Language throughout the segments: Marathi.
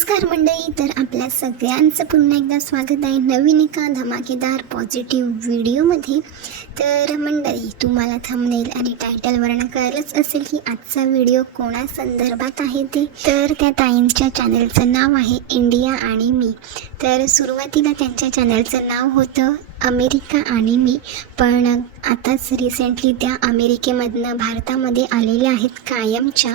नमस्कार मंडळी. तर आपल्या सगळ्यांचं पुन्हा एकदा स्वागत आहे नवीन एका धमाकेदार पॉझिटिव्ह व्हिडिओमध्ये. तर मंडळी, तुम्हाला थंबनेल आणि टायटलवरून कळलंच असेल की आजचा व्हिडिओ कोणा संदर्भात आहे ते. तर त्या ताईंच्या चॅनलचं नाव आहे इंडिया आणि मी. तर सुरुवातीला त्यांच्या चॅनलचं नाव होतं अमेरिका आणि मी, पण आताच रिसेंटली त्या अमेरिकेमधनं भारतामध्ये आलेल्या आहेत कायमच्या,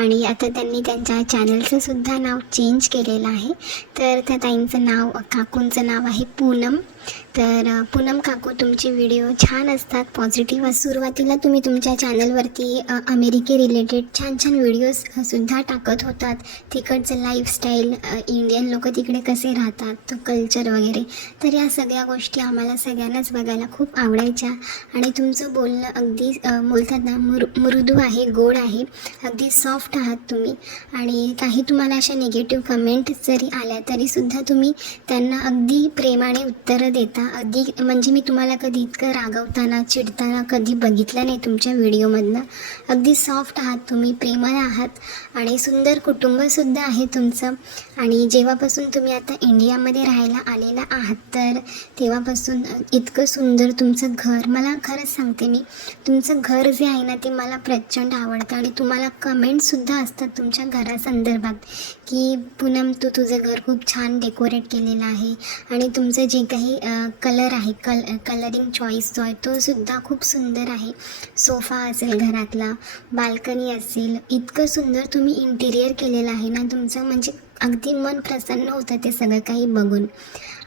आणि आता त्यांनी त्यांच्या चॅनलचं सुद्धा नाव चेंज केलेलं आहे. तर त्या ताईंचं नाव, काकूंचं नाव आहे पूनम. तर पूनम काकू, तुमचे व्हिडिओ छान असतात, पॉझिटिव्ह. सुरुवातीला तुम्ही तुमच्या चॅनलवरती अमेरिके रिलेटेड छान छान व्हिडिओज सुद्धा टाकत होतात. तिकडचं लाईफस्टाईल, इंडियन लोक तिकडे कसे राहतात, तो कल्चर वगैरे. तर या सगळ्या गोष्टी आम्हाला सगळ्यांनाच बघायला खूप आवडायच्या. आणि तुमचं बोलणं अगदी बोलतात ना, मृदू आहे, गोड आहे, अगदी सॉफ्ट आहात तुम्ही. आणि काही तुम्हाला अशा निगेटिव्ह कमेंट जरी आल्या तरीसुद्धा तुम्ही त्यांना अगदी प्रेमाने उत्तरं देता. अगदी म्हणजे मी तुम्हाला कधी इतकं रागवताना, चिडताना कधी बघितलं नाही तुमच्या व्हिडिओमधनं. अगदी सॉफ्ट आहात तुम्ही, प्रेमळ आहात, आणि सुंदर कुटुंबसुद्धा आहे तुमचं. आणि जेव्हापासून तुम्ही आता इंडियामध्ये राहायला आलेला आहात, तर तेव्हापासून इतकं सुंदर तुमचं घर. मला खरंच सांगते, मी तुमचं घर जे आहे ना, ते मला प्रचंड आवडतं. आणि तुम्हाला कमेंट्ससुद्धा असतात तुमच्या घरासंदर्भात की पूनम, तू तुझं घर खूप छान डेकोरेट केलेलं आहे, आणि तुमचं जे काही कलर आहे, कलरिंग चॉईस जो आहे तो सुद्धा खूप सुंदर आहे. सोफा असेल घरातला, बाल्कनी असेल, इतकं सुंदर तुम्ही इंटिरियर केलेलं आहे ना तुमचं, म्हणजे अगदी मन प्रसन्न होतं ते सगळं काही बघून.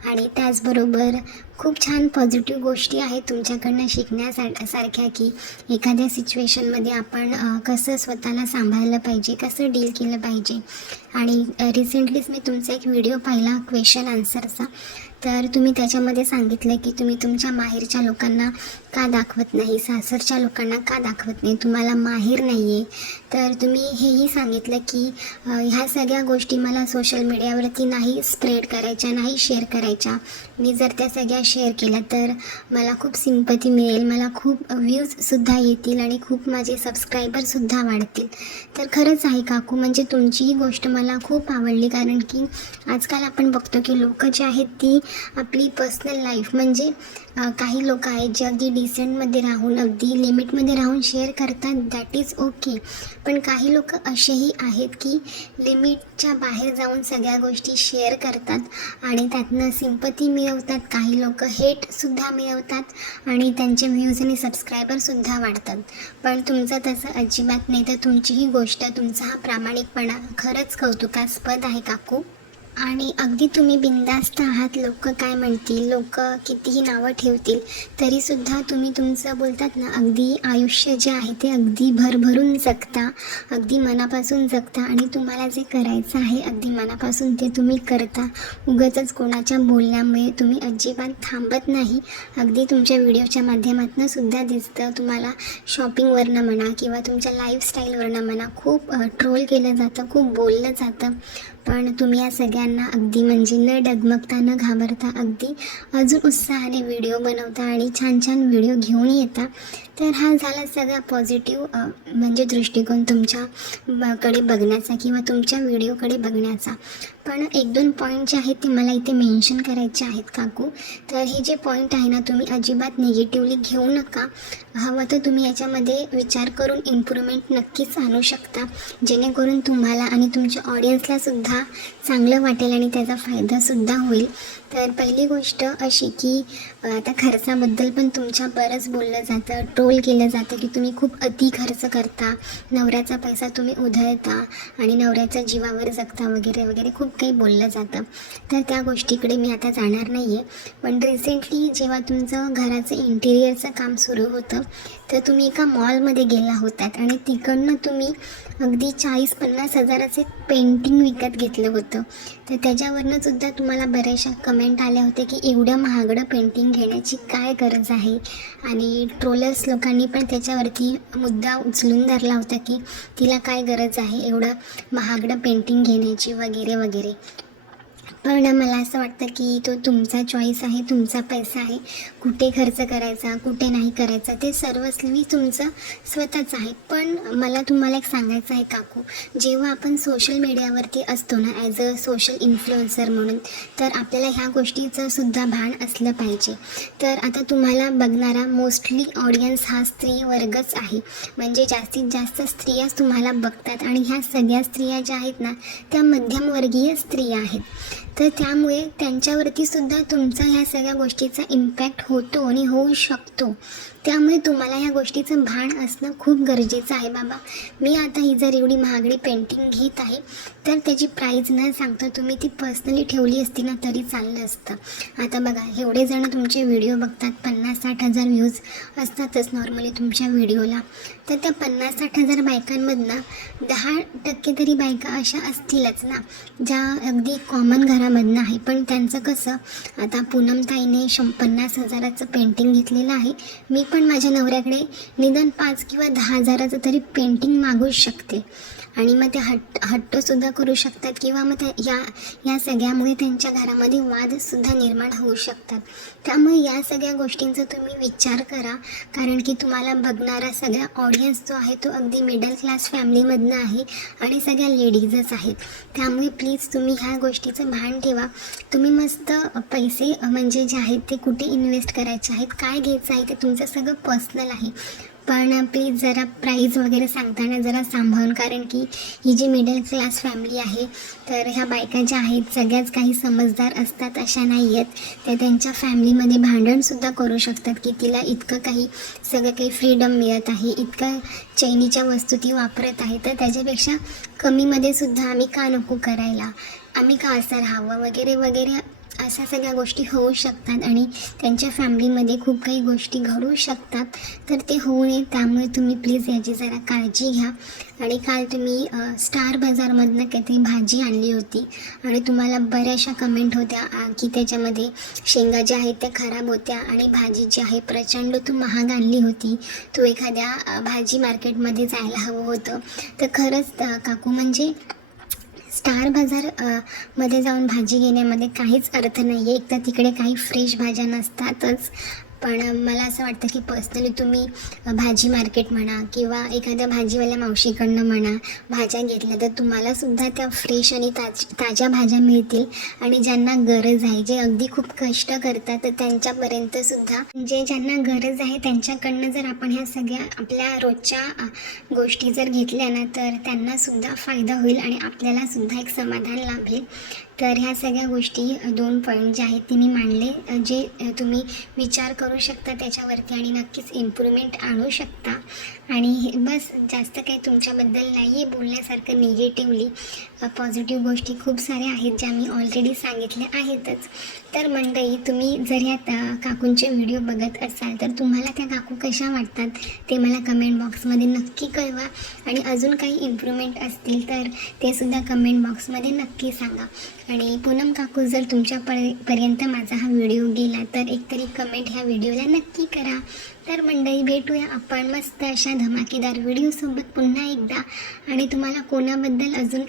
आणि त्याचबरोबर खूप छान पॉझिटिव्ह गोष्टी आहेत तुमच्याकडनं शिकण्यासारख्या, की एखाद्या सिच्युएशनमध्ये आपण कसं स्वतःला सांभाळलं पाहिजे, कसं डील केलं पाहिजे. आणि रिसेंटलीच मी तुमचा एक व्हिडिओ पाहिला क्वेश्चन आन्सरचा. तर तुम्ही त्याच्यामध्ये सांगितलं की तुम्ही तुमच्या माहेरच्या लोकांना का दाखवत नाही, सासरच्या लोकांना का दाखवत नाही, तुम्हाला माहेर नाही आहे. तर तुम्ही हेही सांगितलं की ह्या सगळ्या गोष्टी मला सोशल मीडियावरती नाही स्प्रेड करायच्या, नाही शेअर करायच्या. मी जर त्या सगळ्या शेअर केल्या तर मला खूप सिंपती मिळेल, मला खूप व्ह्यूजसुद्धा येतील, आणि खूप माझे सबस्क्रायबरसुद्धा वाढतील. तर खरंच आहे काकू, म्हणजे तुमची ही गोष्ट मला खूप आवडली. कारण की आजकाल आपण बघतो की लोक जे आहेत ती आपली पर्सनल लाईफ, म्हणजे काही लोक आहेत जे अगदी डिसेंटमध्ये राहून, अगदी लिमिटमध्ये राहून शेअर करतात, दॅट इज ओके. पण काही लोक असेही आहेत की लिमिटच्या बाहेर जाऊन सगळ्या गोष्टी शेअर करतात, आणि त्यातनं सिंपती मिळवतात. काही लोक हेटसुद्धा मिळवतात, आणि त्यांचे व्ह्यूज आणि सबस्क्रायबरसुद्धा वाढतात. पण तुमचं तसं अजिबात नाही. तर तुमची ही गोष्ट, तुमचा हा प्रामाणिकपणा खरंच कौतुकास्पद आहे काकू. आणि अगदी तुम्ही बिनधास्त आहात. लोक काय म्हणतील, लोक कितीही नावं ठेवतील, तरीसुद्धा तुम्ही तुमचं बोलतात ना, अगदी आयुष्य जे आहे ते अगदी भरभरून जगता, अगदी मनापासून जगता. आणि तुम्हाला जे करायचं आहे अगदी मनापासून ते तुम्ही करता. उगाचच कोणाच्या बोलण्यामुळे तुम्ही अजिबात थांबत नाही. अगदी तुमच्या व्हिडिओच्या माध्यमातून सुद्धा दिसतं. तुम्हाला शॉपिंगवरनं म्हणा किंवा तुमच्या लाईफस्टाईलवरनं म्हणा, खूप ट्रोल केलं जातं, खूप बोललं जातं. पण तुम्ही या सगळ्यांना अगदी म्हणजे न डगमगता, न घाबरता, अगदी अजून उत्साहाने व्हिडिओ बनवता आणि छान छान व्हिडिओ घेऊन येता. तर हा झाला सगळा पॉझिटिव्ह म्हणजे दृष्टिकोन तुमच्याकडे बघण्याचा किंवा तुमच्या व्हिडिओकडे बघण्याचा. पण एक दोन पॉईंट जे आहेत ते मला इथे मेन्शन करायचे आहेत काकू. तर हे जे पॉईंट आहे ना, तुम्ही अजिबात निगेटिव्हली घेऊ नका. हवं तर तुम्ही याच्यामध्ये विचार करून इम्प्रूव्हमेंट नक्कीच आणू शकता, जेणेकरून तुम्हाला आणि तुमच्या ऑडियन्सलासुद्धा चांगलं वाटेल आणि त्याचा फायदासुद्धा होईल. तर पहिली गोष्ट अशी की आता खर्चाबद्दल पण तुमच्या बरंच बोललं जातं, ट्रोल केलं जातं की तुम्ही खूप अति खर्च करता, नवऱ्याचा पैसा तुम्ही उधळता आणि नवऱ्याच्या जीवावर जगता वगैरे वगैरे, खूप काही बोललं जातं. तर त्या गोष्टीकडे मी आता जाणार नाही आहे. पण रिसेंटली जेव्हा तुमचं घराचं इंटिरियरचं काम सुरू होतं, तर तुम्ही एका मॉलमध्ये गेला होतात, आणि तिकडनं तुम्ही अगदी 40-50 हजाराचे पेंटिंग विकत घेतलं होतं. तर त्याच्यावरनं सुद्धा तुम्हाला बऱ्याचशा कमेंट आल्या होत्या की एवढं महागडं पेंटिंग घेण्याची काय गरज आहे. आणि ट्रोलर्स लोकांनी पण त्याच्यावरती मुद्दा उचलून धरला होता की तिला काय गरज आहे एवढं महागडं पेंटिंग घेण्याची वगैरे वगैरे. पण मला असं वाटतं की तो तुमचा चॉईस आहे, तुमचा पैसा आहे. कुठे खर्च करायचा, कुठे नाही करायचा ते सर्वस्वी तुमचं स्वतःचं आहे. पण मला तुम्हाला एक सांगायचं आहे काकू, जेव्हा आपण सोशल मीडियावरती असतो ना ॲज अ सोशल इन्फ्लुएन्सर म्हणून, तर आपल्याला ह्या गोष्टीचं सुद्धा भान असलं पाहिजे. तर आता तुम्हाला बघणारा मोस्टली ऑडियन्स हा स्त्री वर्गच आहे. म्हणजे जास्तीत जास्त स्त्रियाच तुम्हाला बघतात आणि ह्या सगळ्या स्त्रिया ज्या आहेत ना त्या मध्यमवर्गीय स्त्रिया आहेत. तर त्यामुळे त्यांच्यावरती सुद्धा तुमचा ह्या सगळ्या गोष्टीचा इम्पॅक्ट होतो आणि होऊ शकतो. त्यामुळे तुम्हाला ह्या गोष्टीचं भान असणं खूप गरजेचं आहे बाबा. मी आता ही जर एवढी महागडी पेंटिंग घेत आहे तर त्याची प्राईज न सांगता तुम्ही ती पर्सनली ठेवली असती ना तरी चाललं असतं. आता बघा एवढे जण तुमचे व्हिडिओ बघतात, 50-60 हजार व्ह्यूज असतातच नॉर्मली तुमच्या व्हिडिओला. तर त्या 50-60 हजार बायकांमधनं 10% तरी बायका अशा असतीलच ना ज्या अगदी कॉमन घरामधनं आहे. पण त्यांचं कसं, आता पूनमताईने 50 हजाराचं पेंटिंग घेतलेलं आहे. मी पण माझ्या नवऱ्याकडे निदान 5 किंवा 10 हजाराचं तरी पेंटिंग मागू शकते आणि मग ते हट्टसुद्धा करू शकतात किंवा मग त्या या सगळ्यामुळे त्यांच्या घरामध्ये वादसुद्धा निर्माण होऊ शकतात. त्यामुळे या सगळ्या गोष्टींचा तुम्ही विचार करा, कारण की तुम्हाला बघणारा सगळा ऑडियन्स जो आहे तो अगदी मिडल क्लास फॅमिलीमधनं आहे आणि सगळ्या लेडीजच आहेत. त्यामुळे प्लीज तुम्ही ह्या गोष्टीचं भान ठेवा. तुम्ही मस्त पैसे म्हणजे जे आहेत ते कुठे इन्व्हेस्ट करायचे आहेत, काय घ्यायचं आहे ते तुमचं सगळं पर्सनल आहे. पण प्लीज जरा प्राईज वगैरे सांगताना जरा सांभाळून, कारण की ही जी मिडल क्लास फॅमिली आहे तर ह्या बायका ज्या आहेत सगळ्याच काही समजदार असतात अशा नाही आहेत. त्या त्यांच्या फॅमिलीमध्ये भांडणसुद्धा करू शकतात की तिला इतकं काही सगळं काही फ्रीडम मिळत आहे, इतकं चैनीच्या वस्तू ती वापरत आहे, तर त्याच्यापेक्षा कमीमध्ये सुद्धा आम्ही का नको करायला, आम्ही का असं राहावं वगैरे वगैरे अशा सगळ्या गोष्टी होऊ शकतात आणि त्यांच्या फॅमिलीमध्ये खूप काही गोष्टी घडू शकतात. तर ते होऊ नये त्यामुळे तुम्ही प्लीज याची जरा काळजी घ्या. आणि काल तुम्ही स्टार बाजारमधनं काहीतरी भाजी आणली होती आणि तुम्हाला बऱ्याचशा कमेंट होत्या की त्याच्यामध्ये शेंगा ज्या आहेत त्या खराब होत्या आणि भाजी जी आहे प्रचंड तू महाग आणली होती, तू एखाद्या भाजी मार्केटमध्ये जायला हवं होतं. तर खरंच काकू म्हणजे स्टार बाजार मध्ये जाऊन भाजी घेण्यामध्ये काहीच अर्थ नाही आहे. एक तर तिकडे काही फ्रेश भाज्या नसतातच. पण मला असं वाटतं की पर्सनली तुम्ही भाजी मार्केट म्हणा किंवा एखाद्या भाजीवाल्या मावशीकडनं म्हणा भाज्या घेतल्या तर तुम्हालासुद्धा त्या फ्रेश आणि ताज्या भाज्या मिळतील. आणि ज्यांना गरज आहे, जे अगदी खूप कष्ट करतात तर त्यांच्यापर्यंतसुद्धा जे ज्यांना गरज आहे त्यांच्याकडनं जर आपण ह्या सगळ्या आपल्या रोजच्या गोष्टी जर घेतल्या ना तर त्यांनासुद्धा फायदा होईल आणि आपल्यालासुद्धा एक समाधान लाभेल. तर ह्या सगळ्या गोष्टी 2 पॉईंट जे आहेत ते मी मांडले, जे तुम्ही विचार करू शकता त्याच्यावरती आणि नक्कीच इम्प्रूव्हमेंट आणू शकता. आणि बस जास्त काही तुमच्याबद्दल नाही आहे बोलण्यासारखं निगेटिव्हली. पॉझिटिव्ह गोष्टी खूप साऱ्या आहेत ज्या मी ऑलरेडी सांगितल्या आहेतच. तर मंडळी तुम्ही जर ह्या काकूंचे व्हिडिओ बघत असाल तर तुम्हाला त्या काकू कशा वाटतात ते मला कमेंट बॉक्समध्ये नक्की कळवा. आणि अजून काही इम्प्रूव्हमेंट असतील तर ते सुद्धा कमेंट बॉक्समध्ये नक्की सांगा. आणि पूनम काकू जर तुमच्यापर्यंत माझा हा व्हिडिओ गेला तर एकतरी कमेंट ह्या व्हिडिओला नक्की करा. तर मंडळी भेटूया आपण मस्त अशा धमाकेदार व्हिडिओसोबत पुन्हा एकदा. आणि तुम्हाला कोणाबद्दल अजून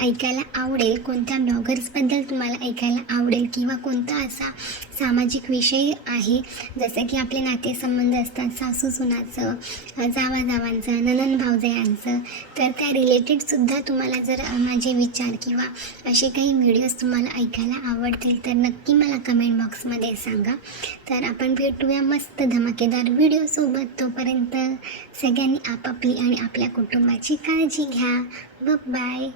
ऐकायला आवडेल, कोणत्या ब्लॉगर्सबद्दल तुम्हाला ऐकायला आवडेल किंवा कोणता असा सामाजिक विषय आहे जसं की आपले नातेसंबंध असतात सासू सुनाचं, जावाजावांचं, नणंद भावजयांचं, तर त्या रिलेटेडसुद्धा तुम्हाला जर माझे विचार किंवा असे काही व्हिडिओज तुम्हाला ऐकायला आवडतील तर नक्की मला कमेंट बॉक्समध्ये सांगा. तर आपण भेटूया मस्त धमाकेदार व्हिडिओसोबत. तोपर्यंत सगळ्यांनी आपापली आणि आपल्या कुटुंबाची काळजी घ्या. बाय.